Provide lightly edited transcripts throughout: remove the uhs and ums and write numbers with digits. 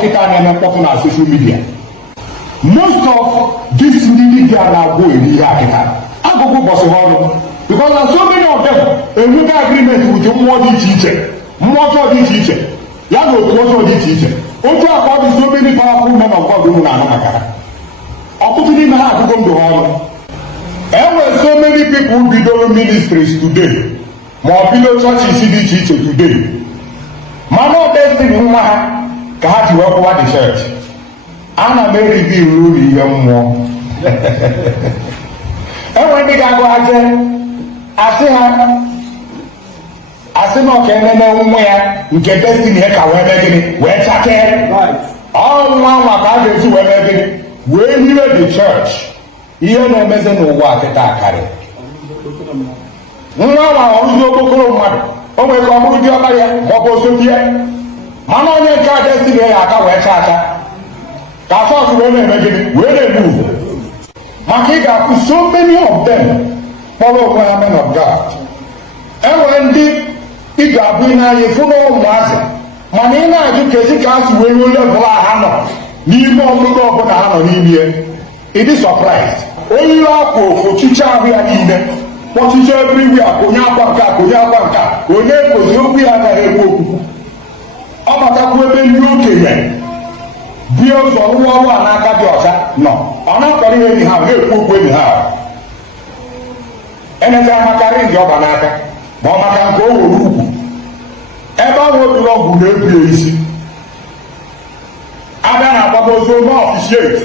kita na mkpọtụ na social media. Most of this Ndi Igbo na-agwụ eri ihe akịta agụgụ bọsị ọrụ because na so many of them enweta agreement with mmụọ dị iche iche, mmụọ ọjọọ dị iche iche ya na otu ọjọọ dị iche iche. Otu aka ọ dị so many powerful men of God ụmụ na-anụ maka ha. Ọtụtụ n'ime ha agụgụ ndụ ha ọrụ. Enwere so many people bidoro ministries today ma ọ bido churches dị iche iche today mana ọ destiny nwa ha ka ha ji wee kwụwa the church. Ana m eribi iwu ụlọ ihe mmụọ. Enwere ndị ga-agụ ha jee asị na ọka ememe nwa ya nke destiny ka wee mee gịnị wee chakee ọnwa nwa ka a ga-eji wee mee gịnị wee hiwe the church. Ihe na-emezi n'ụwa kịta akarị nwa nwa ọrụzi okpokoro mmadụ o nwere ka ọ bụrụ dị ọkpa ya ma ọ bụ osotie mana onye nke a destiny ya aka wee chaa aka ka chọọchị wee na-eme gịnị wee na-eme uvu maka ị ga-afụ so many of them kpọrọ onwe ha men of God. Enwere ndị ị ga-abụ n'anya ịfụ na ụmụazị mana ị na-ajụ kezi ka a si wee ruo level a ha nọ n'ime ọgbụgbọ ọbụla ha nọ n'ime ya ị dị surprised. Onye ire akwa ofu chicha ahụ ya niile kpọchicha everywhere ka onye akwa nke a ka onye akwa nke a ka onye ekozi okwu ya agaghị ekwu okwu. Ọ batakwu ebe ndị okenye bie ụzọ rụọ ọrụ a n'aka dị ọcha nọ ọ na-akpọrọ ihe enyi ha na-ekwu okwu enyi ha enyecha maka ringi ọba n'aka ma ọ maka nke o were ugwu ebe ahụ obiri ọgwụ na-ebu ya isi abịa na akwamozu ome ọfisieti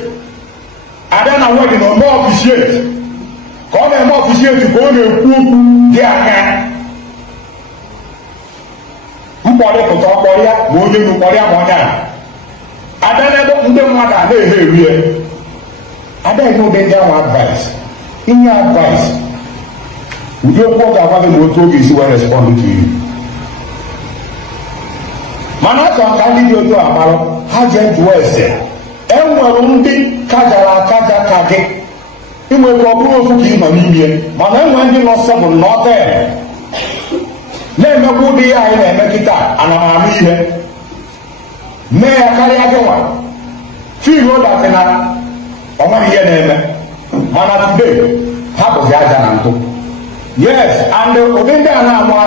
abịa na wedin ome ọfisieti ka ọ na-eme ọfisieti ka ọ na-ekwu okwu dị anya mkpọrịpụta ọkpọrọ ya ma onye nukpọrọ ya ma onye a abịa n'ebe ndị mmadụ a na-ehe eri ya abịaghị n'ụdị ndị ahụ advice inye advice ụdị okwu ọ ga-agwa gị na otu oge isi wee respond to you. Mana achọ ka ndị dị otu amarụ ha jee jụọ ese enwere ndị kajara akaja ka gị inwekwa ọ bụrụ ofu ka ị nọ n'ime mana enwe ndị nọ sebụl na ọtel na-emekwa ụdị ya anyị na-eme kịta ana m anụ ihe mee ya karịa gị nwa fil ụdatị na ọnweghị ihe na-eme mana today ha bụzi aja na ntụ. Yes, and ụdị ndị a na-amụ ha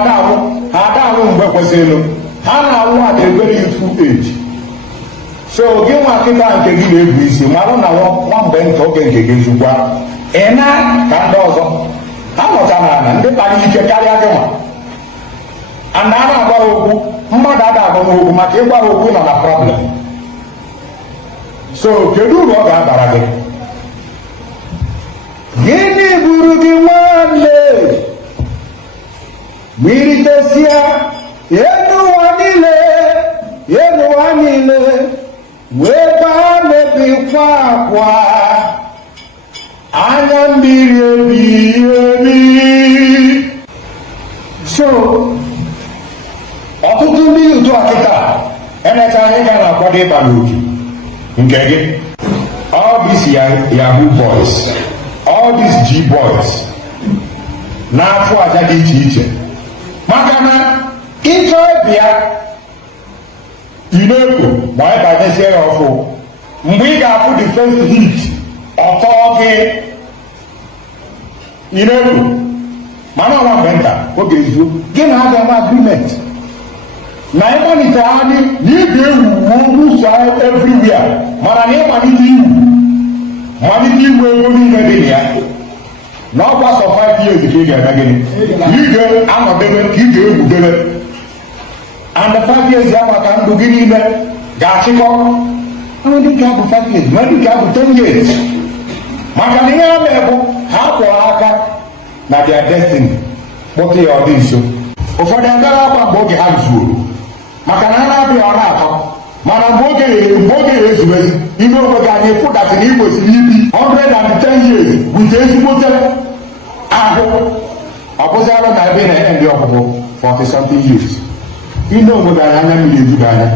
ada amụ mgbe kwesịrị ha na-anwụ at a very youthful age. So gị nwa kịta nke gị na-ebu isi marụ na nwa mgbe nke oge nke gị zukwa ị na ka ndị ọzọ ha nọchara na ndị kpara ike karịa gị nwa and a na-agwa ha okwu mmadụ ada agwa ha okwu maka ịgwa ha okwu nọ na problem. So kedu uru ọ ga-abara gị? Gịnị buru gị nwanne ma iritesia enu ụwa niile wee baa mebikwa akwa anya mmiri ebighị ebi. So ọtụtụ ndị utu akịta emecha anyị ga na-akwado ịba n'otu nke gị all these Yahoo boys, all these G boys na-afụ aja dị iche iche maka na ịchọ bịa ineko ma ọ banyezie ya ọfụ mgbe ị ga-afụ the first hit ọtọ gị ineko mana ọnwa mgbe nta oge ezuo gị na aga ma agreement na ịmalite anyị na ị ga-ewu ụzọ everywhere mana na ịmalite iwu ego niile dị na ya na ọkwa sọ 5 years ka ị ga-eme gịnị ị ga-anọdebe ka ị ga-egwudebe and 5 years ya maka ndụ gị niile ga-achịkọ ndị ka bụ 5 years ma ndị ka bụ 10 years maka na ihe ha na-ebu ha kwọrọ aka na their destiny kpọta ya ọ dị nso. Ụfọdụ agara akwa mgbe oge ha zuo maka na ha na-abịa ọ na-atọ mana mgbe oge ya ezuwezi ime onwe gị anyị fụdatị na ị kwesịrị ibi 110 years wute ezigbote ahụ ọ bụzi arụ na ebe na-enye ndị ọgwụgwụ 40 something years ime onwe gị anya mmiri eju gị anya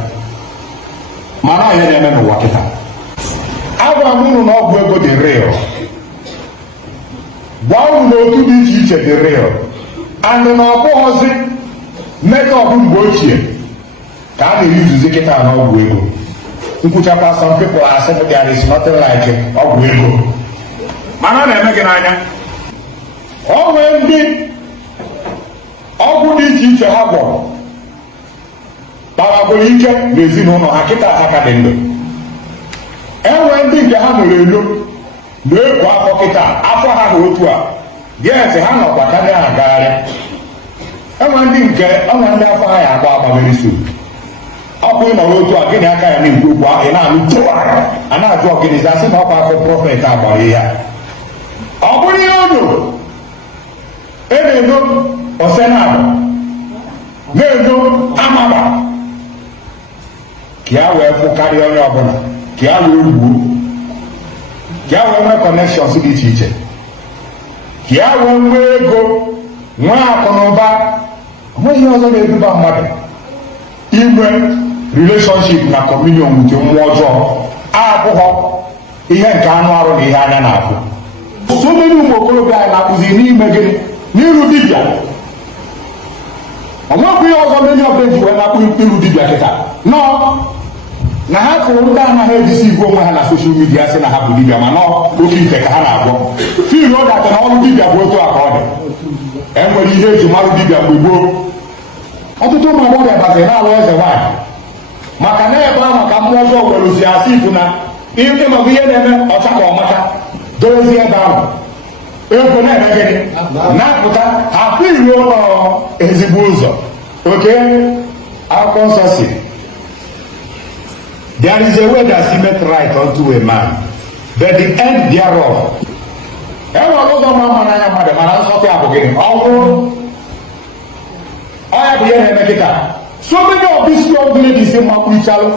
mana onye na-eme n'ụwa kịta. Agwa m unu na ọgwụ ego dị real, gwa unu na otu dị iche iche dị real and na ọ bụghịzi metọd mgbe ochie ka a na-eyuzuzi kịta n'ọgwụ ego. nkwuchakwa some people are saying there is nothing like ọgwụ ego mana na-eme gị n'anya ọ nwee ndị ọgwụ dị iche iche ha gwọrọ kpawagoro ike n'ezinụlọ ha kịta ha ka dị ndụ enwee ndị nke ha nwere elo na-ekwo afọ kịta afọ ha ha otu a yes ha nọkwa karịa ha agagharị enwe ndị afọ ha ya agba agbamiri so ọkụ ịnọrọ otu a gịnị aka ya na-ekwu okwu ahụ ị na-anụ tụwa a na-ajụ ọgịnịzi asị na ọkwa afọ prọfet agbara ya ọ bụrụ ihe unu na-eno osenabụ na-eno amaba ka ya wee fụ karịa onye ọbụla ka ya wee gbuo ka ya wee nwee kọnekshọns dị iche iche ka ya wee nwee ego nwee akụ na ụba onwe ihe ọzọ na-eduba mmadụ inwe relationship na communion nke mmụọ ọjọọ abụghọ ihe nke anụ arụ na ihe anya na-afụ so mmiri ụmụ okorobịa anyị na-akụzi n'ime gịnị n'iru dibịa onwekwa ihe ọzọ mmiri ọbụla ji wee na-akpụ iru dibịa kịta nọ na ha fụrụ ndị anaghị ejisi igwe onwe ha na soshal midia sị na ha bụ dibịa ma nọ oke ite ka ha na-agwọ fiil ọ ga-ata na ọrụ dibịa bụ otu a ka ọ dị enwere ihe eji marụ dibịa mgbe gboo ọtụtụ ụmụ agbọghọ baziri na-alụ eze nwaanyị maka na ebe ahụ ka mmụọ ọjọọ gwere ozi asị ifu na ịmagụ ihe na-eme ọcha ka ọmaka dozie ebe ahụ ego na-eme gịnị na-apụta hapụ iwu ụlọ ezigbo ụzọ oke akwụkwọ nsọ si there is a way that seemeth right unto a man but the end thereof enwere ụzọ ma mma n'anya mmadụ mana nsọtụ ya bụ gịnị ọnwụ ọya bụ ihe na-eme kịta so many of these young ladies makpụichalụ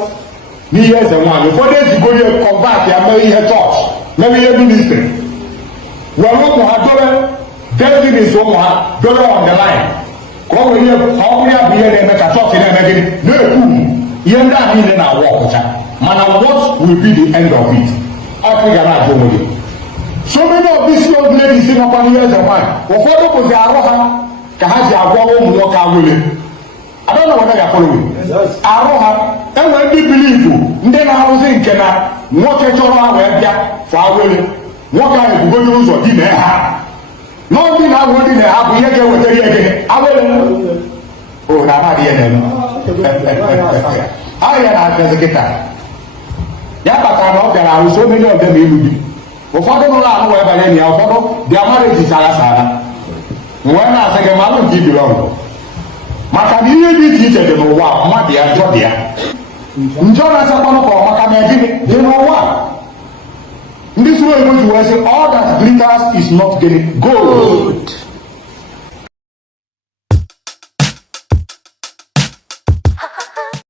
n'ihe eze nwaanyị ụfọdụ ejigo ihe convert ya mee ihe chọọchị mere ihe ministry were ụmụ ha dobe destinies ụmụ ha dobe on the line ka ọ bụrụ ya bụ ihe na-eme ka chọọchị na-eme gịnị na-ekwu ihe ndị ahụ niile na-awụ ọkụcha mana what will be the end of it ọkụ ga na-ajụ onwe gị so many of these young ladies nọkwa n'ihe eze nwaanyị ụfọdụ bụzi arụ ha ka ha ji agwọ ụmụ nwoke awele adọna wada ya fọlọ arụ ha enwere ndị bilivu ndị na-arụzi nke na nwoke chọrọ ha wee bịa fọ awele nwoke ahụ ebugodo ụzọ dị na ha nọ ndị na-agwụ dị na ha bụ ihe ga-ewetara ihe gị awele o na amadị ihe na-eme ahụ ya na-abịazi kịta ya kpatara na ọ bịara ahụ so mmiri ọbịa ma ilu gị ụfọdụ nụrụ ahụ wee banye na ya ụfọdụ dị amara eji sara sara wee na-asị gị malụ nke ibiri ọgụ maka na ihe dị iche iche dị n'ụwa mmadụ ya njọ dị ya njọ na-achakwanụ ka ọmaka na gịnị dị n'ụwa ndị sụrụ oyibo ji wee sị all that glitters is not gold